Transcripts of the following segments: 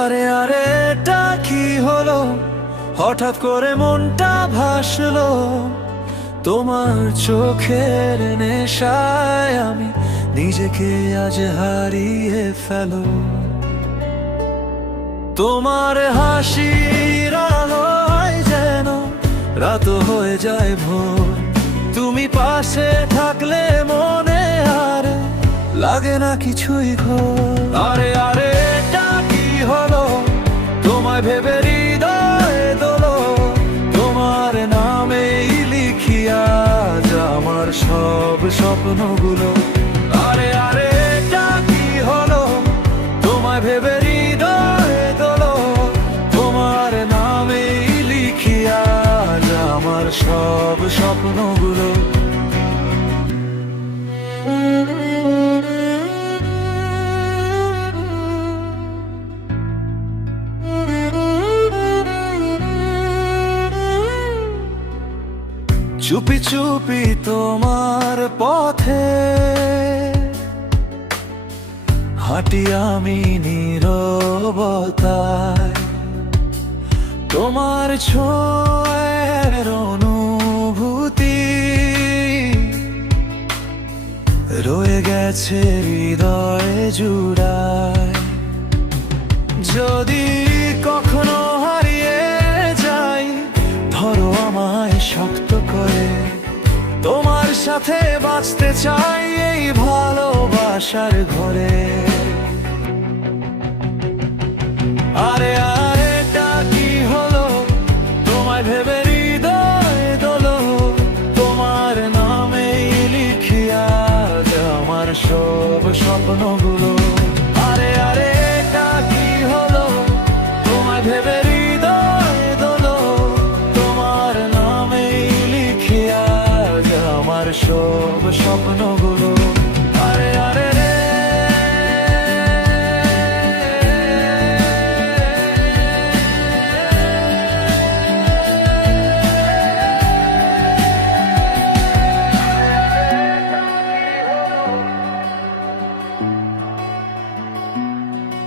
আরে আরে এটা কি হলো, হঠাৎ করে মনটা ভাসলো তোমার চোখের নেশায়। আমি নিজেকে আজ হারিয়ে ফেলো। তোমার হাসির আলোয় যেন রাত হয়ে যায় ভোর। তুমি পাশে থাকলে মনে আর লাগে না কিছুই ঘোর। আরে আরে এটা কি হলো, তোমায় ভেবে হৃদয়ে দোলো। তোমার নামেই লিখি আজ আমার সব স্বপ্নগুলো। আরে আরে এটা কি হলো, তোমায় ভেবে হৃদয়ে দোলো। তোমার নামেই লিখি আজ আমার সব স্বপ্নগুলো। চুপি চুপি তোমার পথে হাঁটি আমি নীরবতায়। তোমার ছোঁয়ার অনুভূতি রয়ে গেছে হৃদয়ে জুড়ায়। যদি কখনো হারিয়ে যাই, ধরো আমায় শক্ত করে। তোমার সাথে বাঁচতে চাই এই ভালোবাসার ঘরে। আরে আরে এটা কি হলো, তোমায় ভেবে হৃদয়ে দোলো। তোমার নামেই লিখি আজ আমার সব স্বপ্নগুলো। আরে আরে এটা কি হলো, তোমায় ভেবে হৃদয়ে দোলো। তোমার নামেই লিখি আজ আমার সব স্বপ্নগুলো। আরে আরে রে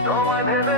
তোমায় ভেবে